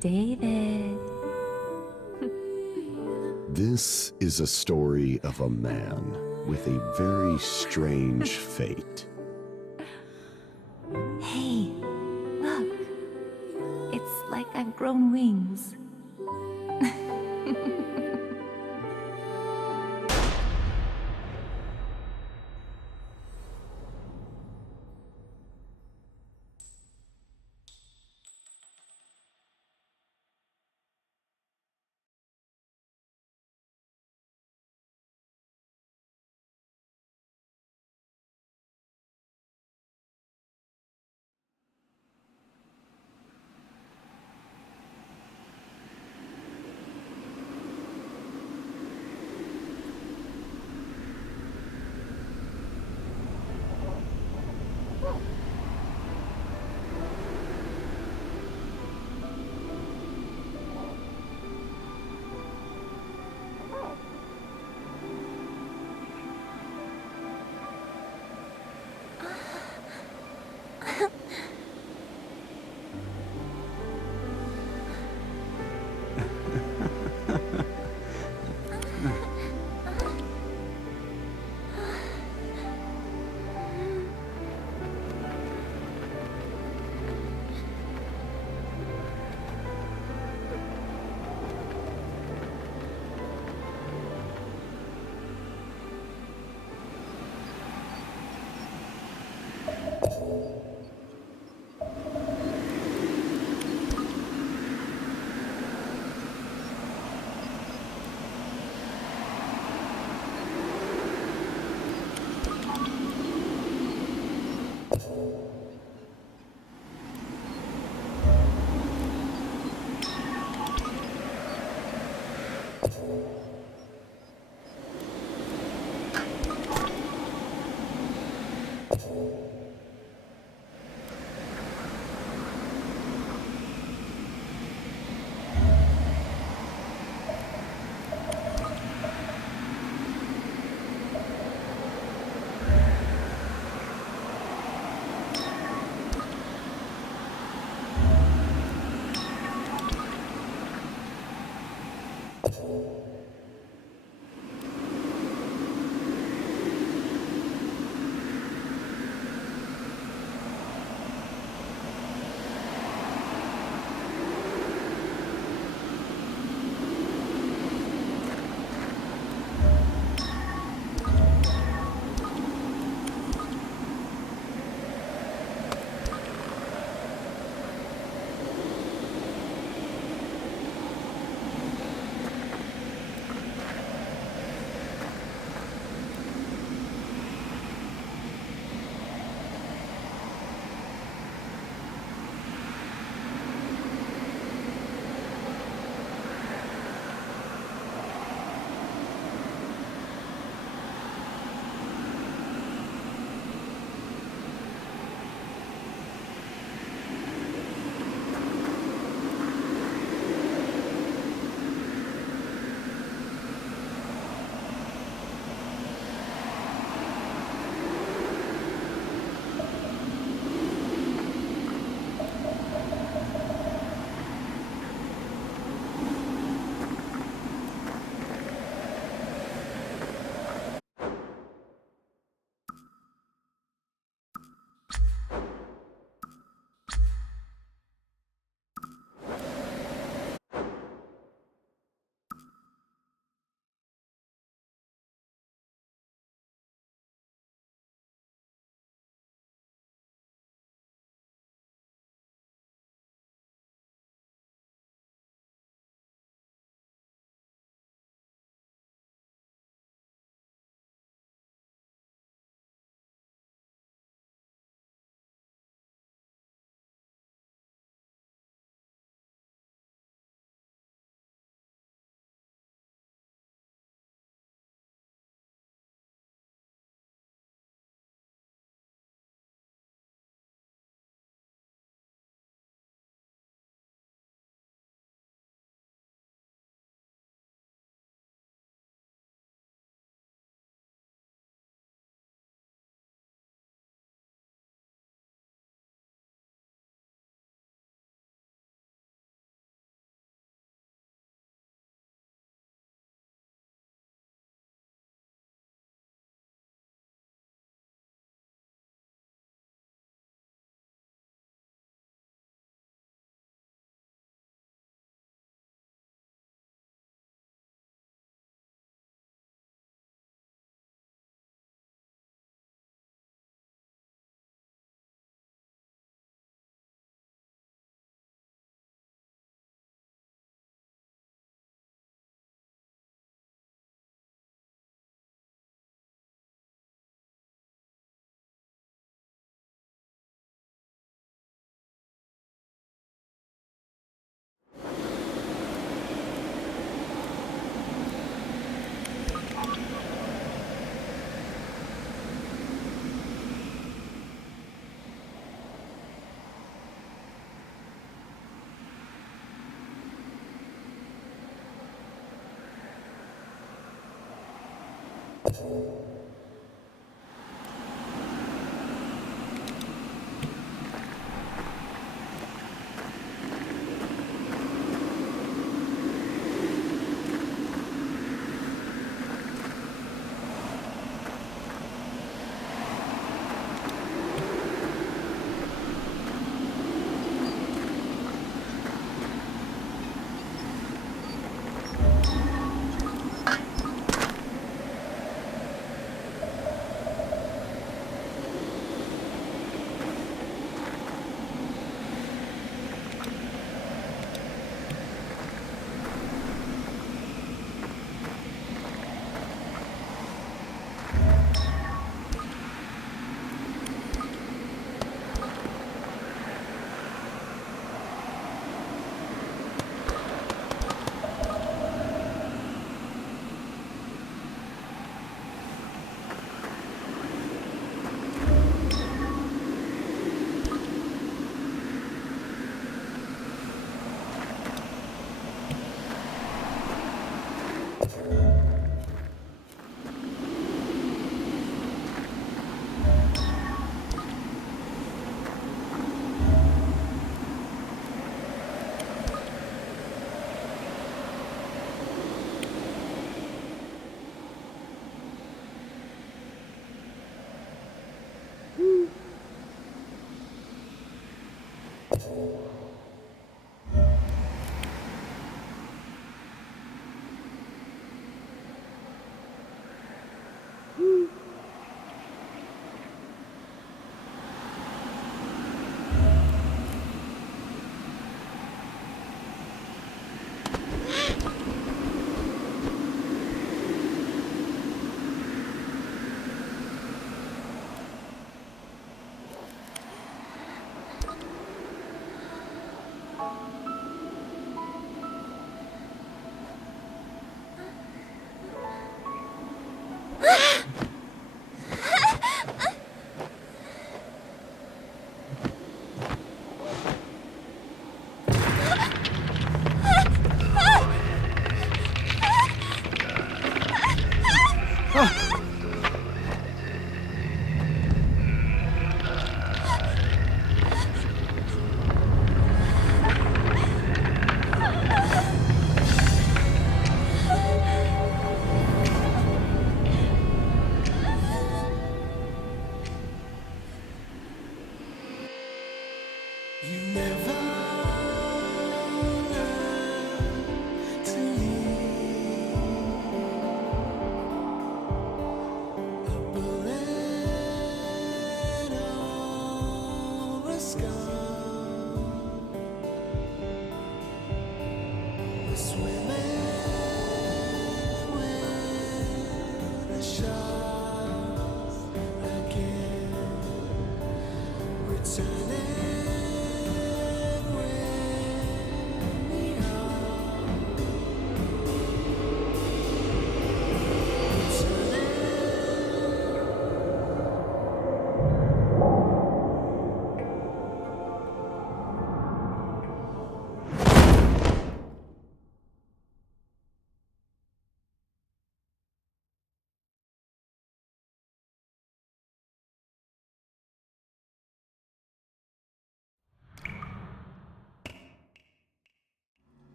David. This is a story of a man with a very strange fate. Hey, look. It's like I've grown wings.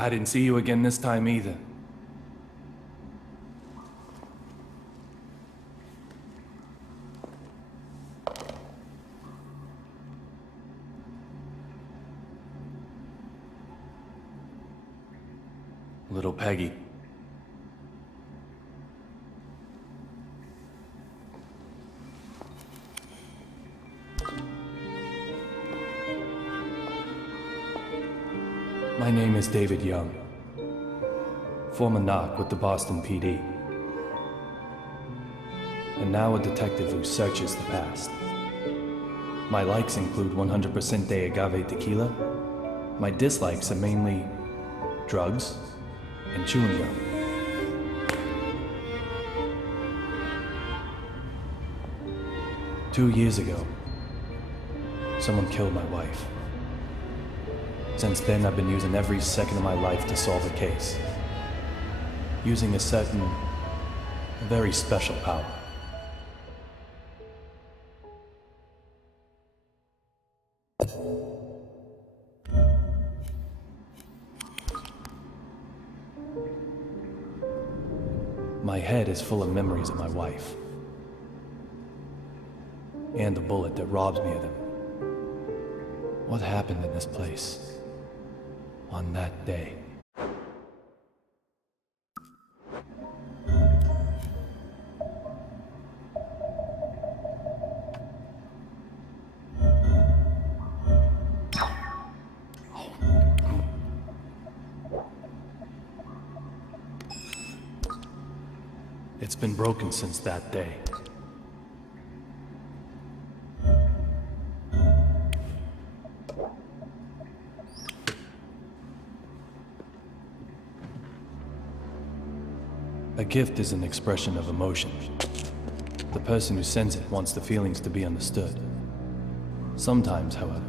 I didn't see you again this time either. Little Peggy. My name is David Young, former knock with the Boston PD, and now a detective who searches the past. My likes include 100% de agave tequila. My dislikes are mainly drugs and chewing gum. 2 years ago, someone killed my wife. Since then, I've been using every second of my life to solve a case. Using a certain, very special power. My head is full of memories of my wife. And the bullet that robs me of them. What happened in this place on that day? It's been broken since that day. A gift is an expression of emotion. The person who sends it wants the feelings to be understood. Sometimes, however,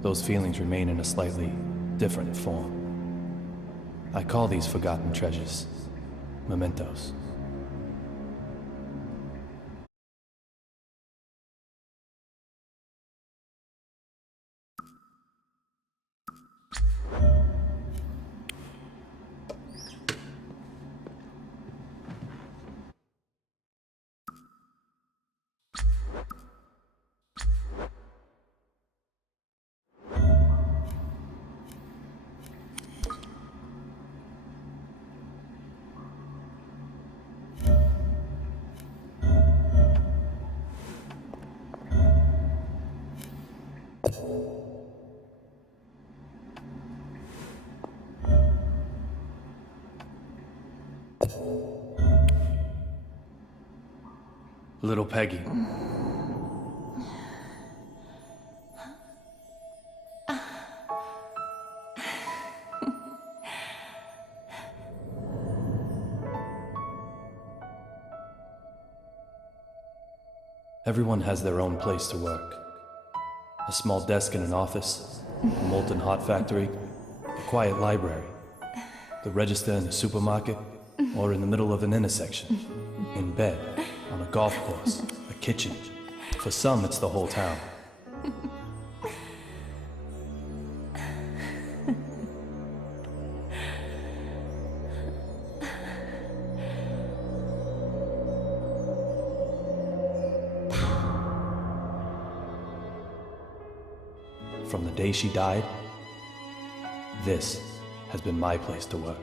those feelings remain in a slightly different form. I call these forgotten treasures mementos. Little Peggy. Everyone has their own place to work. A small desk in an office, a molten hot factory, a quiet library, the register in a supermarket, or in the middle of an intersection, in bed, on a golf course, a kitchen. For some, it's the whole town. From the day she died, this has been my place to work.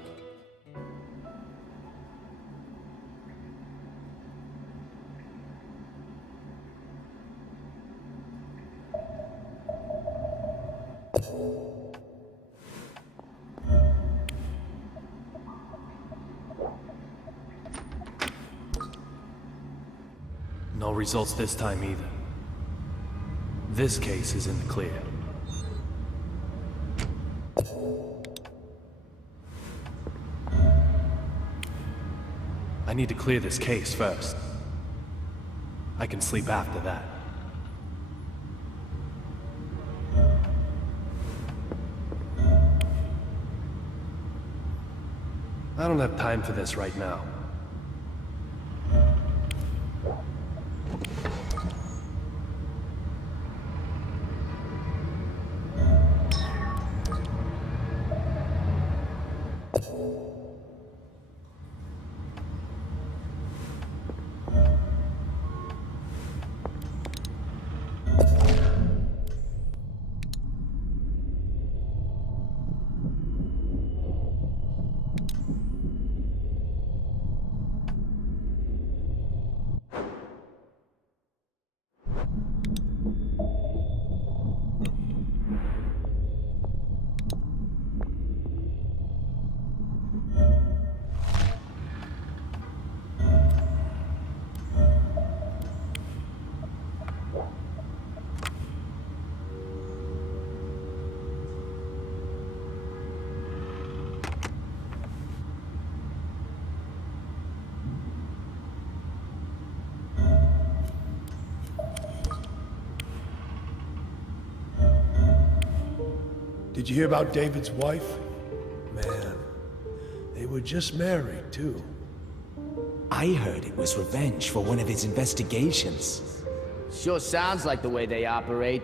No results this time either. This case is in the clear. I need to clear this case first. I can sleep after that. I don't have time for this right now. Did you hear about David's wife? Man, they were just married, too. I heard it was revenge for one of his investigations. Sure sounds like the way they operate.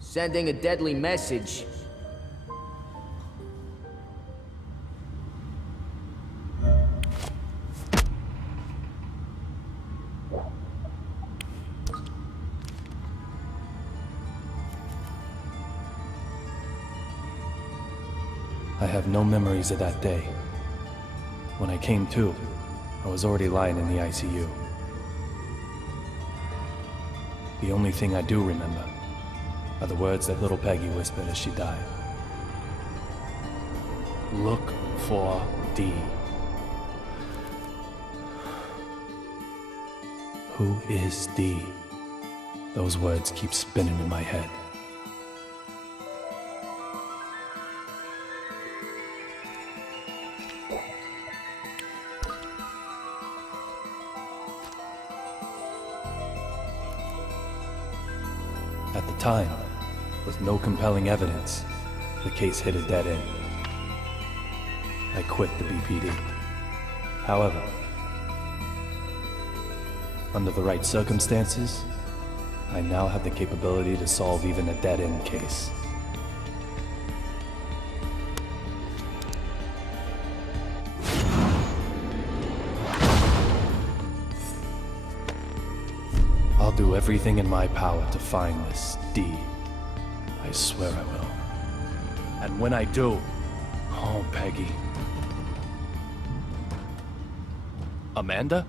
Sending a deadly message. I have no memories of that day. When I came to, I was already lying in the ICU. The only thing I do remember are the words that little Peggy whispered as she died. Look for D. Who is D? Those words keep spinning in my head. At the time, with no compelling evidence, the case hit a dead end. I quit the BPD. However, under the right circumstances, I now have the capability to solve even a dead-end case. I'll do everything in my power to find this D. I swear I will. And when I do, oh, Peggy. Amanda?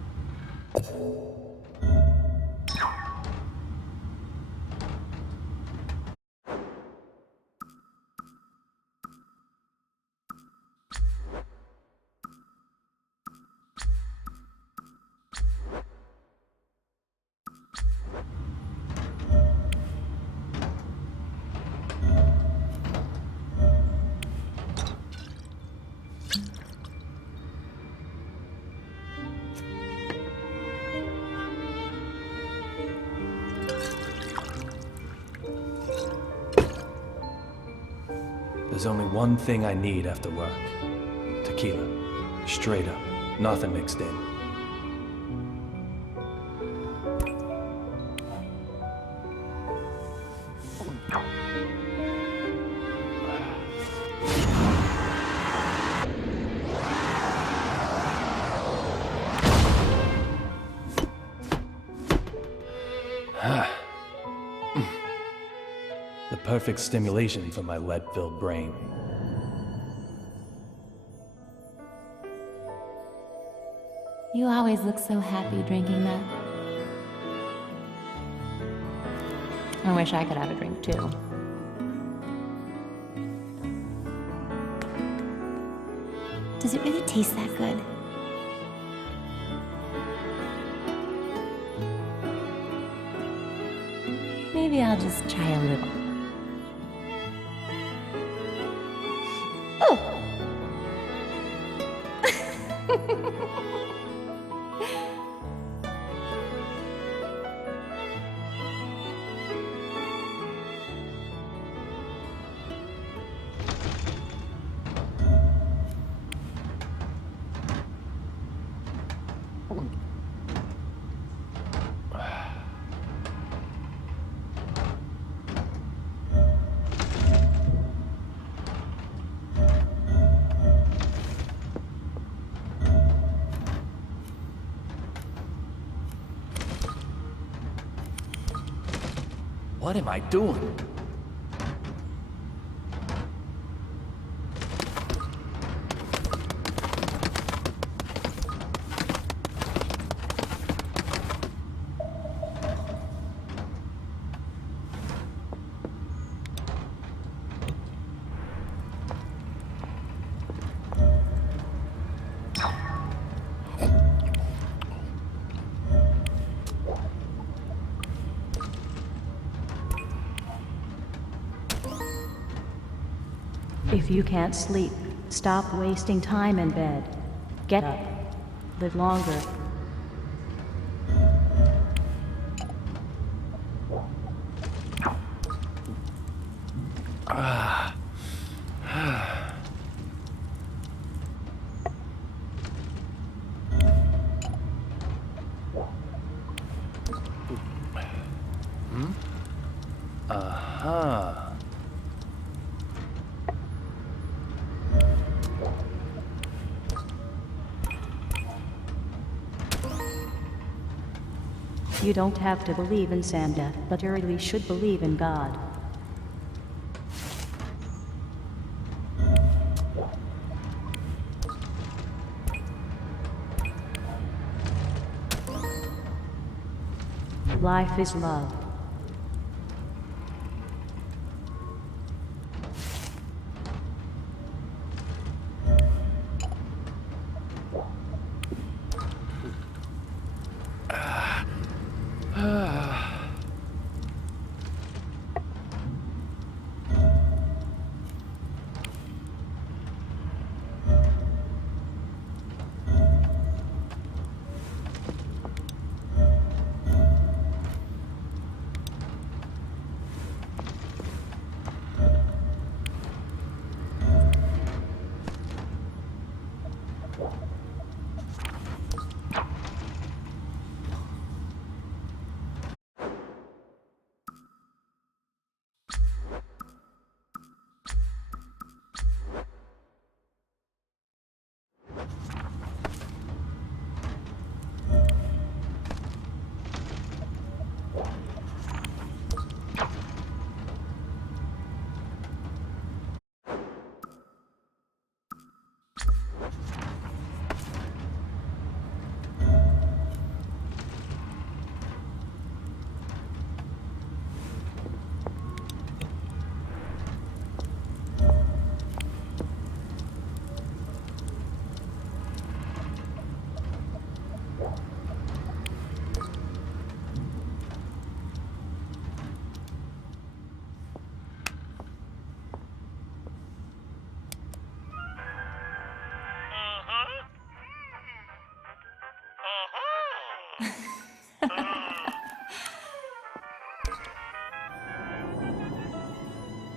There's only one thing I need after work. Tequila. Straight up. Nothing mixed in. The perfect stimulation for my lead-filled brain. You always look so happy drinking that. I wish I could have a drink too. Does it really taste that good? Maybe I'll just try a little. Oh! What am I doing? If you can't sleep, stop wasting time in bed. Get up. Live longer. Aha. You don't have to believe in Santa, but you really should believe in God. Life is love.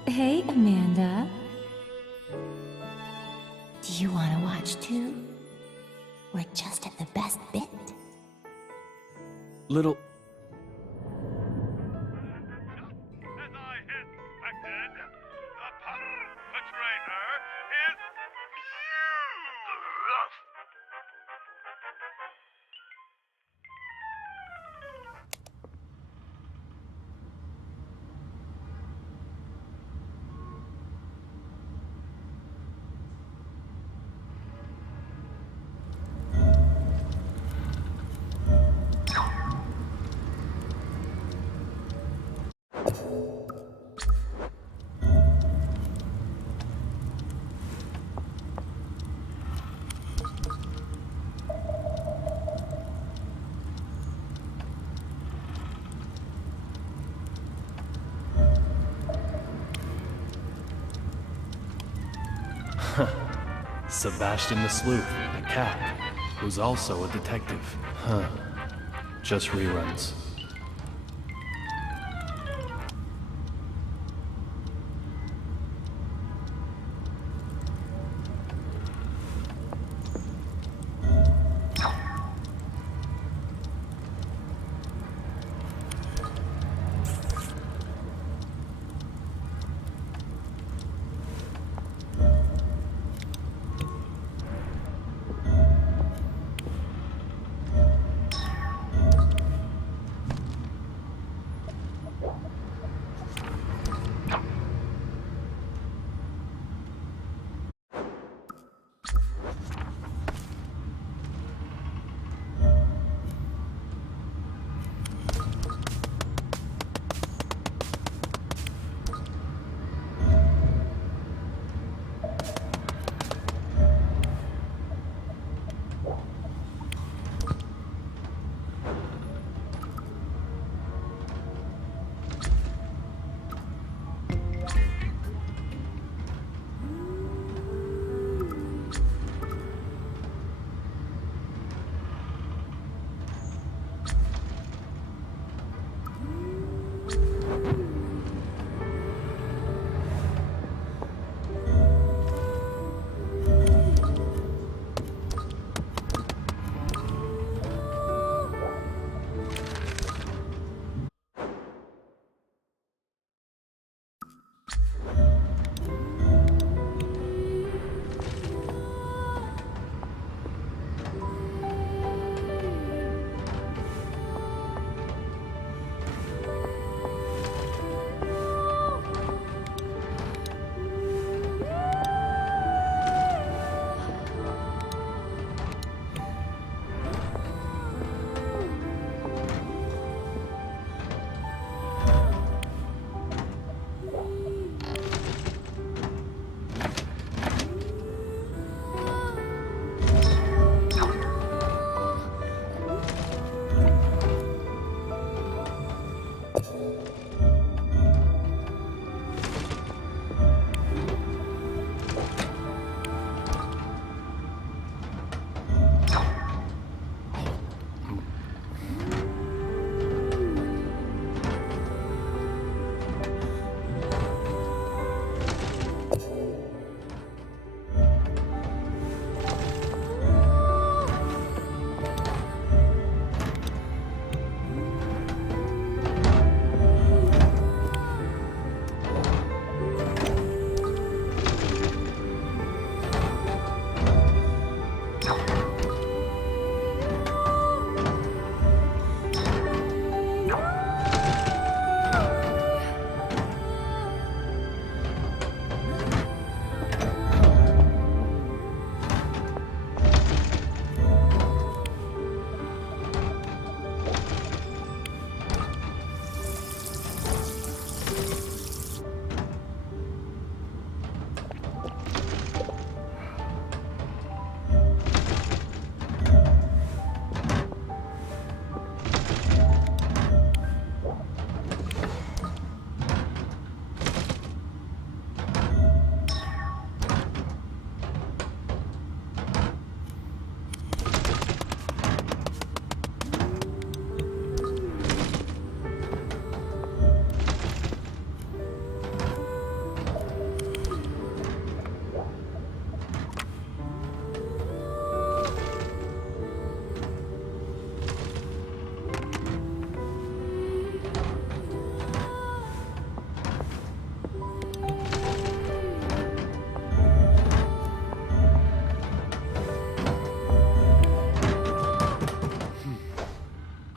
Hey, Amanda. Do you want to watch too? We're just at the best bit. Little... As I expected, the perpetrator is Sebastian the Sleuth, the cat, who's also a detective. Huh. Just reruns.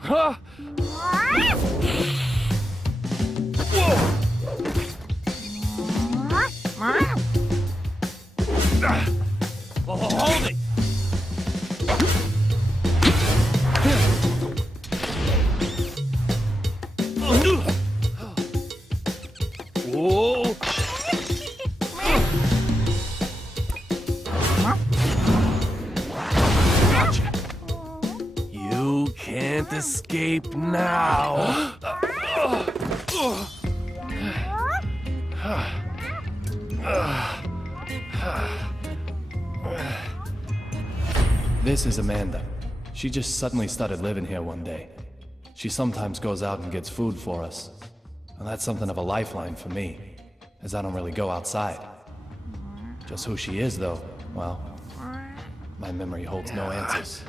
Huh? Hold it! Whoa! You can't escape now. This is Amanda. She just suddenly started living here one day. She sometimes goes out and gets food for us. And that's something of a lifeline for me, as I don't really go outside. Just who she is, though, well, my memory holds no answers.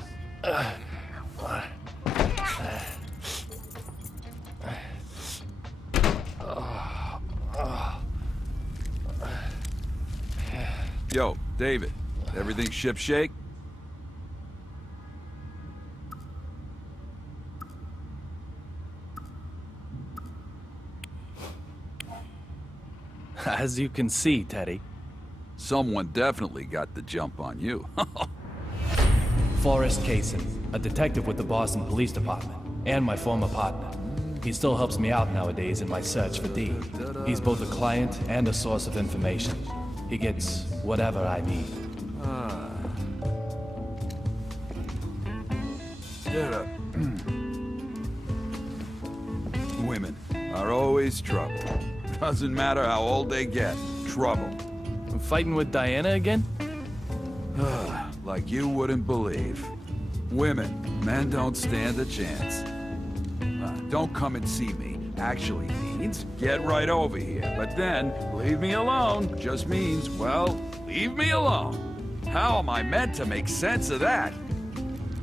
Yo, David, everything shipshape? As you can see, Teddy. Someone definitely got the jump on you. Forrest Kaysen, a detective with the Boston Police Department, and my former partner. He still helps me out nowadays in my search for Dee. He's both a client and a source of information. He gets whatever I need. Women are always trouble. Doesn't matter how old they get, trouble. I'm fighting with Diana again? Like you wouldn't believe. Women, men don't stand a chance. Don't come and see me actually means get right over here. But then, leave me alone just means, well, leave me alone. How am I meant to make sense of that?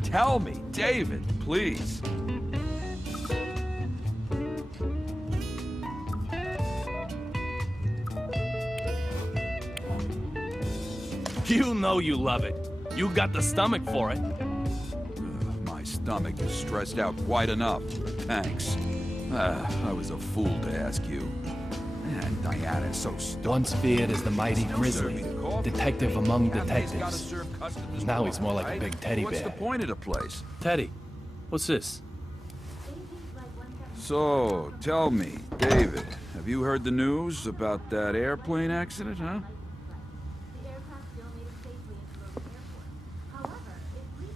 Tell me, David, please. You know you love it. You got the stomach for it. My stomach is stressed out quite enough. Thanks. I was a fool to ask you. Man, Diana's so stupid. Once feared as the mighty Grizzly, detective among detectives. Now he's more like a big teddy What's the bear. point of the place? Teddy, what's this? So, tell me, David, have you heard the news about that airplane accident, huh?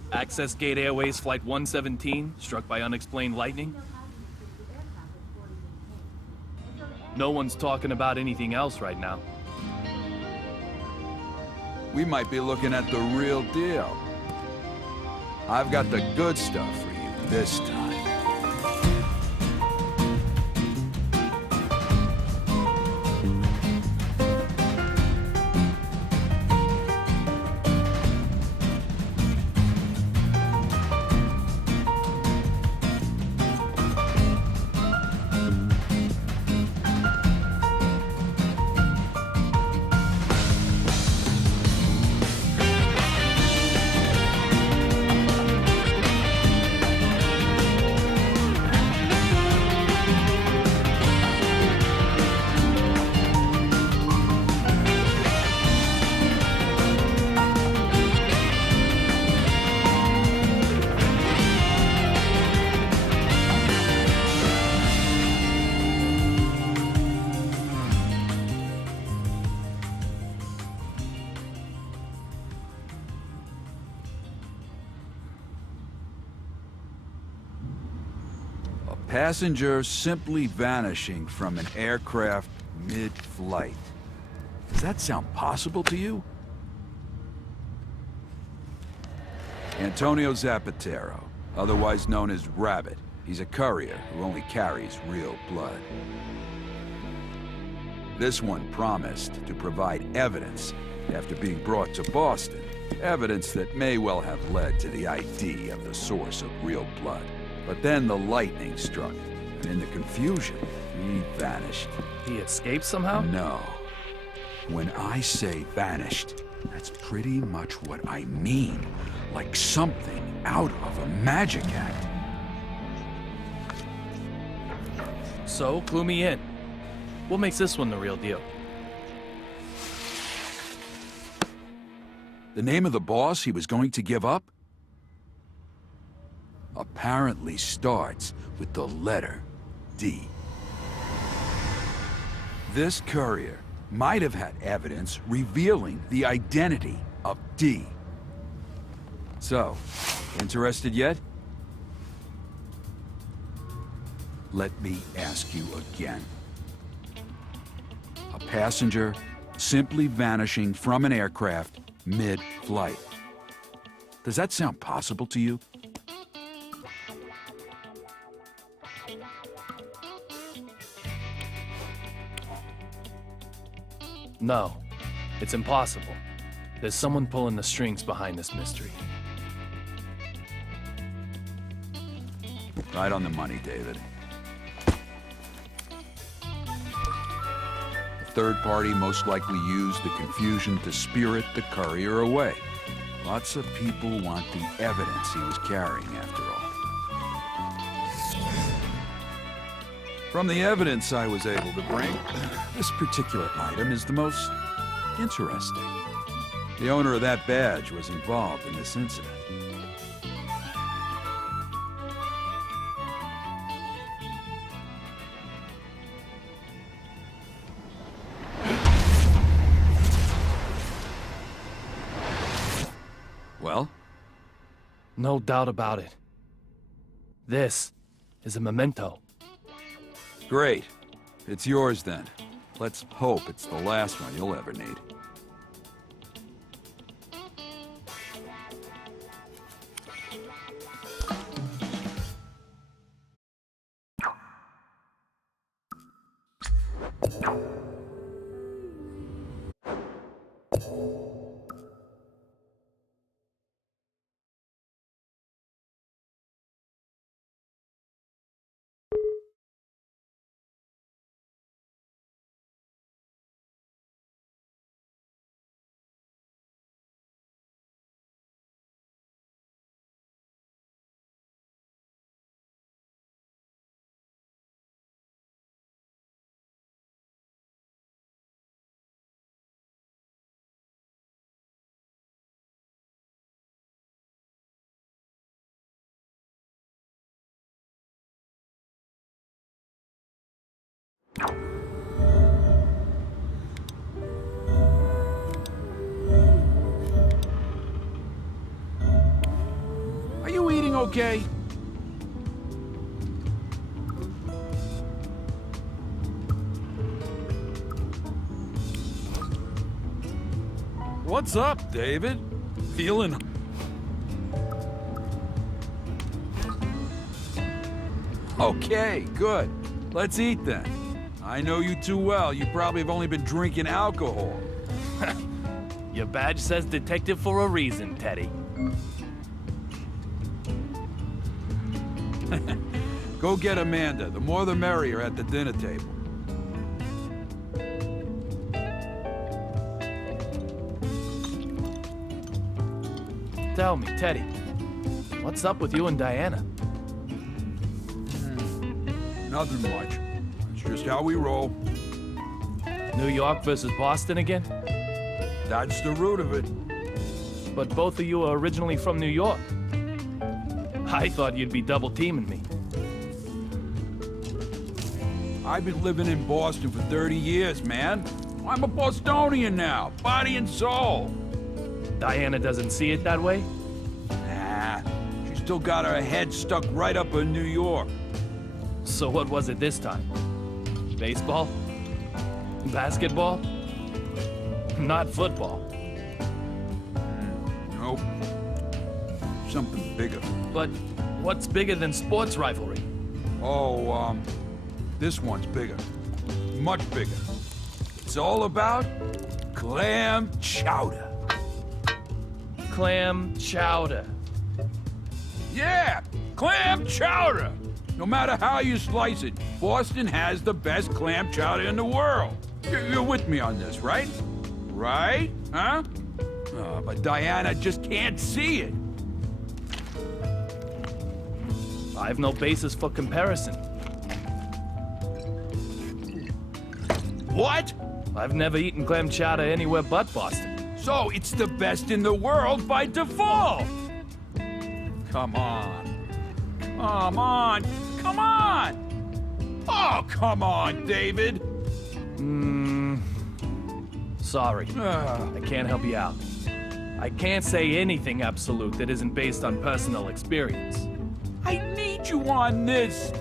Access Gate Airways Flight 117, struck by unexplained lightning? No one's talking about anything else right now. We might be looking at the real deal. I've got the good stuff for you this time. Passenger simply vanishing from an aircraft mid-flight. Does that sound possible to you? Antonio Zapatero, otherwise known as Rabbit. He's a courier who only carries real blood. This one promised to provide evidence after being brought to Boston. Evidence that may well have led to the ID of the source of real blood. But then the lightning struck, and in the confusion, he vanished. He escaped somehow? No. When I say vanished, that's pretty much what I mean. Like something out of a magic act. So, clue me in. What makes this one the real deal? The name of the boss he was going to give up? Apparently starts with the letter D. This courier might have had evidence revealing the identity of D. So, interested yet? Let me ask you again. A passenger simply vanishing from an aircraft mid-flight. Does that sound possible to you? No, it's impossible. There's someone pulling the strings behind this mystery. Right on the money, David. The third party most likely used the confusion to spirit the courier away. Lots of people want the evidence he was carrying, after all. From the evidence I was able to bring, this particular item is the most interesting. The owner of that badge was involved in this incident. Well? No doubt about it. This is a memento. Great. It's yours then. Let's hope it's the last one you'll ever need. Are you eating okay? What's up, David? Feeling... Okay, good. Let's eat then. I know you too well. You probably have only been drinking alcohol. Your badge says detective for a reason, Teddy. Go get Amanda. The more the merrier at the dinner table. Tell me, Teddy, what's up with you and Diana? Nothing much. It's just how we roll. New York versus Boston again? That's the root of it. But both of you are originally from New York. I thought you'd be double teaming me. I've been living in Boston for 30 years, man. I'm a Bostonian now, body and soul. Diana doesn't see it that way? Nah, she's still got her head stuck right up in New York. So what was it this time? Baseball? Basketball? Not football. Nope. Something bigger. But what's bigger than sports rivalry? Oh, this one's bigger. Much bigger. It's all about clam chowder. Clam chowder. Yeah, clam chowder! No matter how you slice it, Boston has the best clam chowder in the world. You're with me on this, right? Right? Huh? But Diana just can't see it. I have no basis for comparison. What? I've never eaten clam chowder anywhere but Boston. So it's the best in the world by default! Come on. Come on. Come on! Oh, come on, David! Sorry. I can't help you out. I can't say anything absolute that isn't based on personal experience. I need you on this.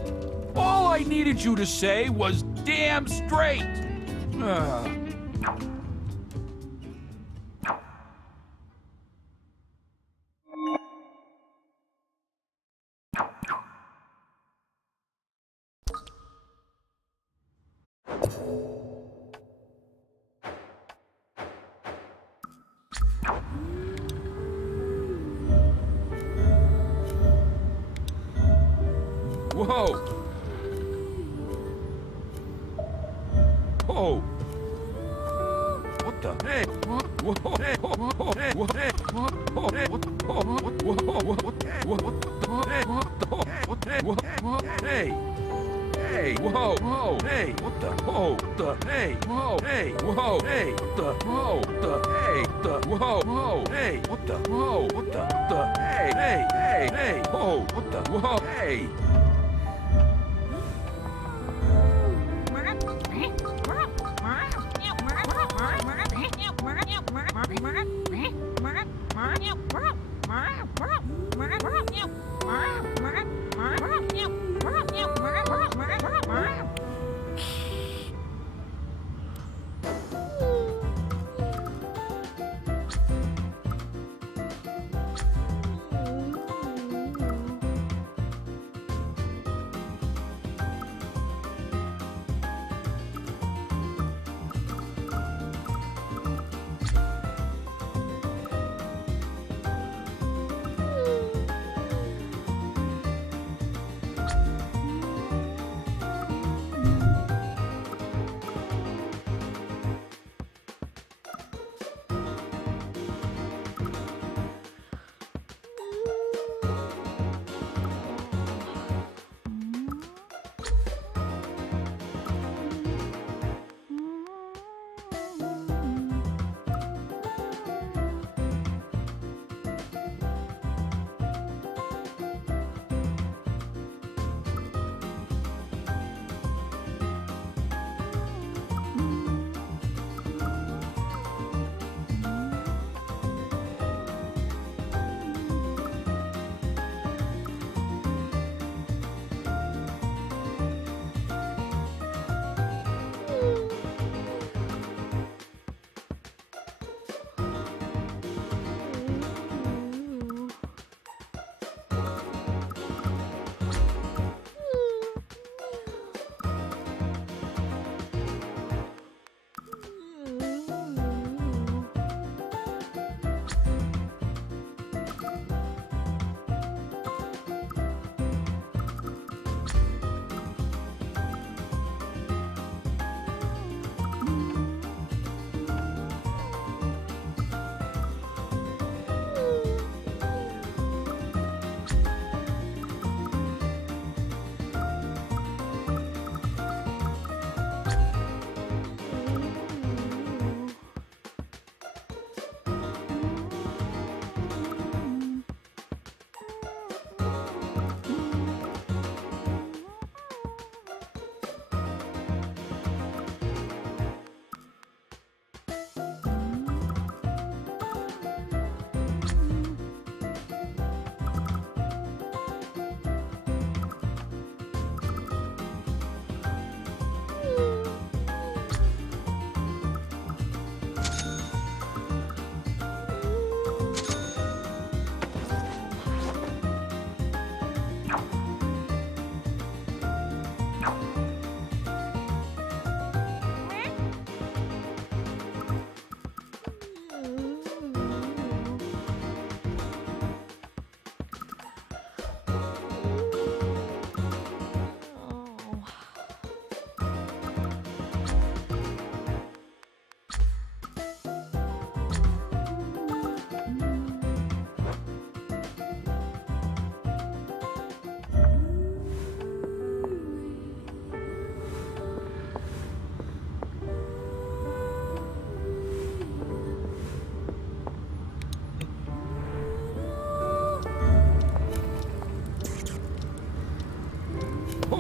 All I needed you to say was damn straight. Whoa! Whoa! What the? Hey! Whoa! Hey! Whoa! Hey! Whoa! Hey! Whoa! Hey! What the? Hey! Hey! Whoa! Whoa! Hey! What the? Whoa! The? Hey! Whoa! Hey! Whoa! Hey! The? Whoa! The? Hey! The? Whoa! Whoa! Hey! What the? Whoa! What the? The? Hey! Hey! Hey! Hey! Whoa! What the? Whoa! Hey!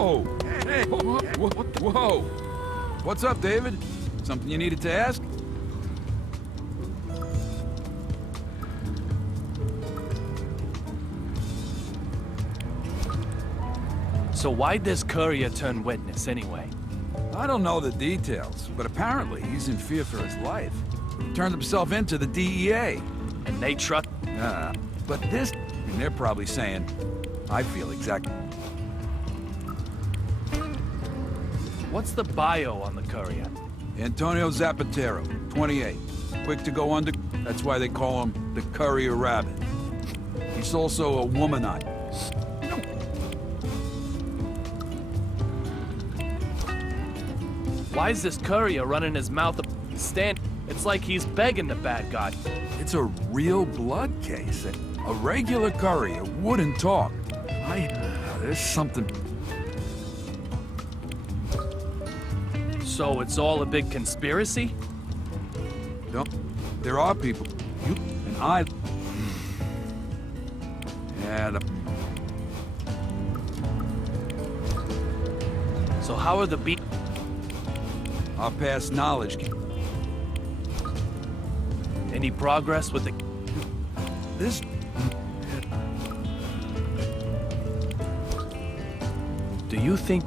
Whoa! Hey, whoa! What's up, David? Something you needed to ask? So why'd this courier turn witness anyway? I don't know the details, but apparently he's in fear for his life. He turned himself into the DEA. And they trust... But this... And they're probably saying, I feel exactly... What's the bio on the courier? Antonio Zapatero, 28. Quick to go under... That's why they call him the Courier Rabbit. He's also a womanizer. Why is this courier running his mouth up? It's like he's begging the bad guy. It's a real blood case. A regular courier wouldn't talk. There's something... So it's all a big conspiracy? No, there are people. You and I... Yeah, So how are the our past knowledge... Any progress with the... This... Do you think...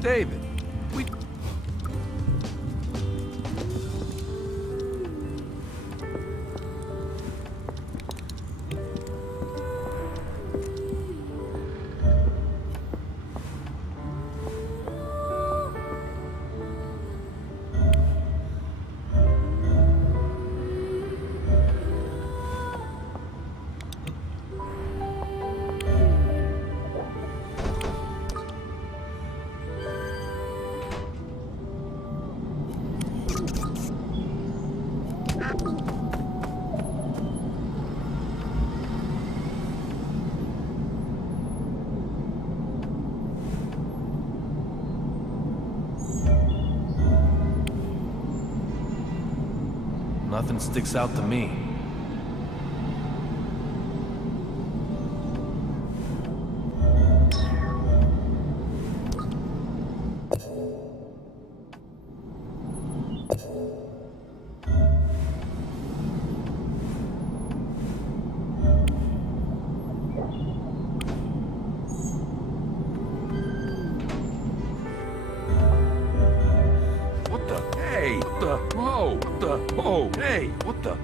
David, we... Nothing sticks out to me. What the? Hey! What the? Whoa! What the? Whoa! Hey! What the?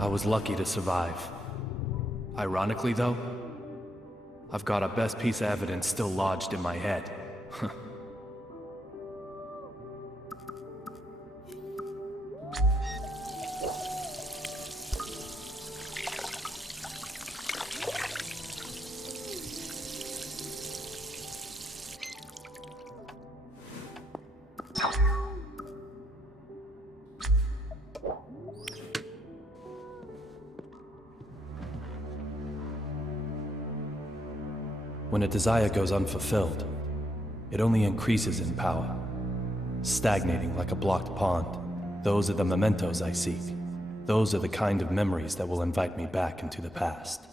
I was lucky to survive. Ironically, though, I've got our best piece of evidence still lodged in my head. When a desire goes unfulfilled, it only increases in power, stagnating like a blocked pond. Those are the mementos I seek. Those are the kind of memories that will invite me back into the past.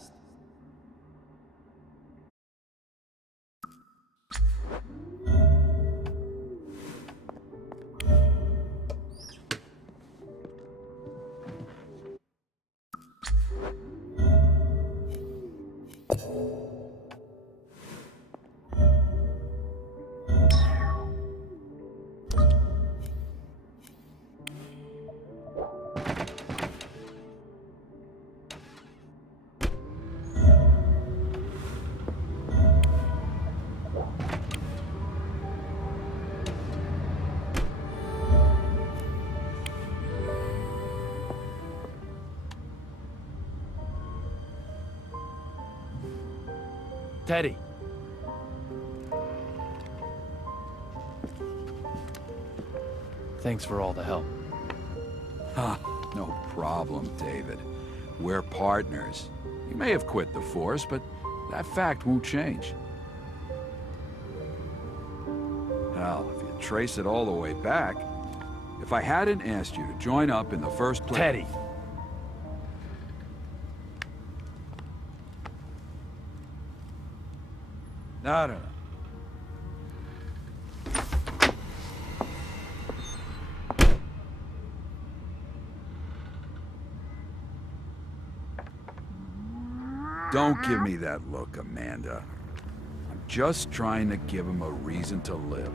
Teddy. Thanks for all the help. No problem, David. We're partners. You may have quit the Force, but that fact won't change. Hell, if you trace it all the way back, if I hadn't asked you to join up in the first place... Teddy! No. Don't give me that look, Amanda. I'm just trying to give him a reason to live.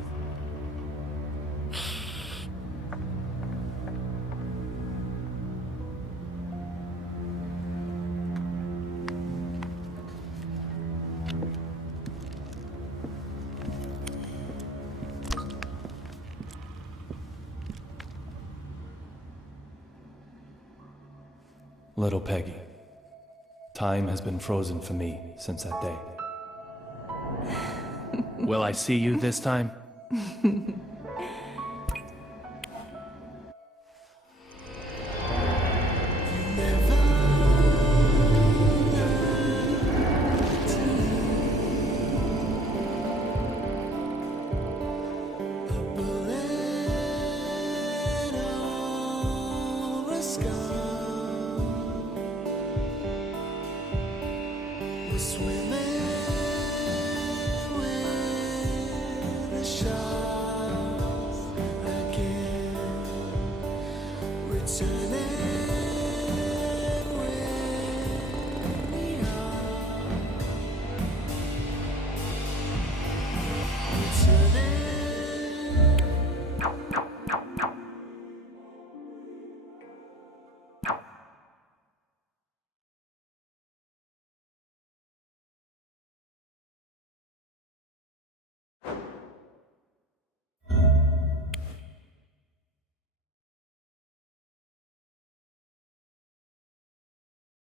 Little Peggy. Time has been frozen for me since that day. Will I see you this time? Swimming